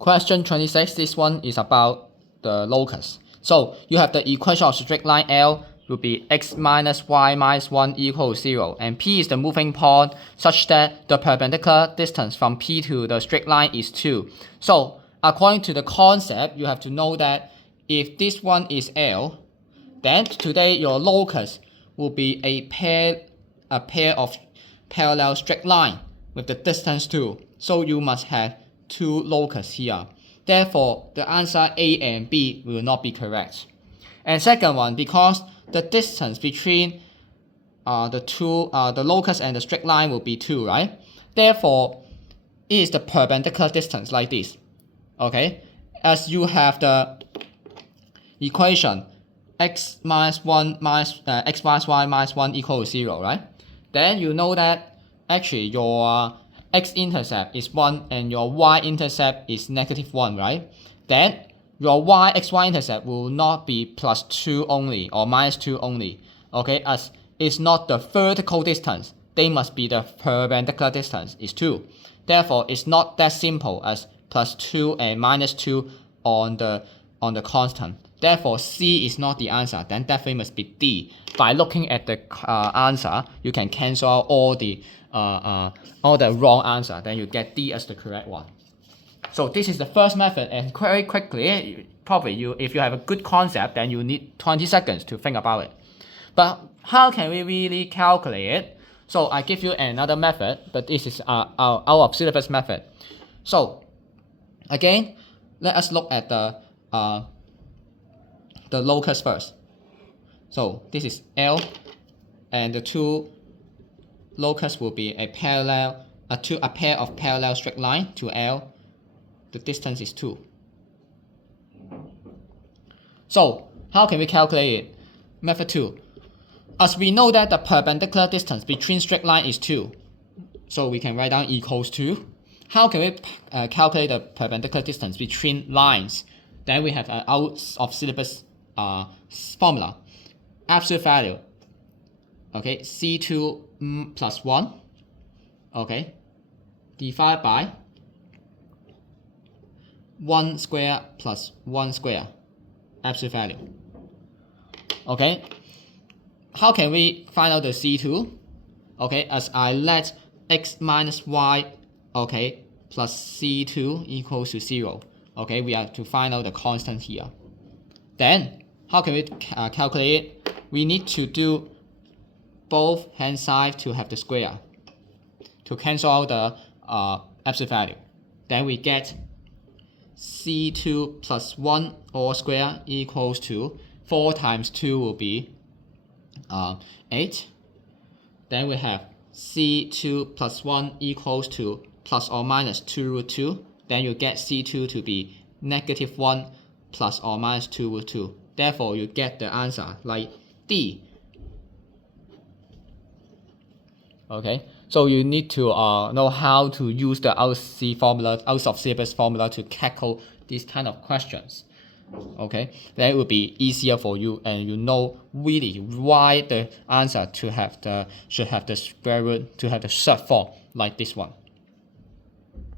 Question 26, this one is about the locus. So you have the equation of straight line L will be x minus y minus 1 equals 0, and P is the moving point such that the perpendicular distance from P to the straight line is 2. So according to the concept, you have to know that if this one is L, then today your locus will be a pair of parallel straight line with the distance 2. So you must have two locus here. Therefore, the answer A and B will not be correct. And second one, because the distance between the locus and the straight line will be 2, right? Therefore, it is the perpendicular distance like this. Okay, as you have the equation x minus y minus 1 equals 0, right? Then you know that actually your x-intercept is 1 and your y-intercept is -1, right? Then your xy-intercept will not be +2 only or -2 only, okay? As it's not the vertical distance, they must be the perpendicular distance is 2. Therefore, it's not that simple as +2 and -2 on the constant. Therefore, C is not the answer. Then definitely must be D. By looking at the answer, you can cancel out all the wrong answer. Then you get D as the correct one. So this is the first method, and very quickly, probably if you have a good concept, then you need 20 seconds to think about it. But how can we really calculate it? So I give you another method, but this is our out of syllabus method. So again, let us look at the locus first. So this is L, and the two locus will be a pair of parallel straight line to L. The distance is 2. So how can we calculate it? Method 2. As we know that the perpendicular distance between straight line is 2, so we can write down equals 2. How can we calculate the perpendicular distance between lines? Then we have an out of syllabus formula. Absolute value, okay, C2 plus 1, okay, divided by 1 square plus 1 square, absolute value. Okay, how can we find out the C2? Okay, as I let x minus y, okay, plus C2 equals to 0. Okay, we have to find out the constant here. Then, how can we calculate it? We need to do both hand side to have the square to cancel out the absolute value. Then we get C2 plus 1 all square equals to 4 times 2 will be 8. Then we have C2 plus 1 equals to plus or minus 2 root 2. Then you get C2 to be -1 plus or minus 2 root 2. Therefore, you get the answer like D. Okay, so you need to know how to use the out of syllabus formula to tackle these kind of questions. Okay, then it will be easier for you, and you know really why the answer should have the square root, to have the short form like this one.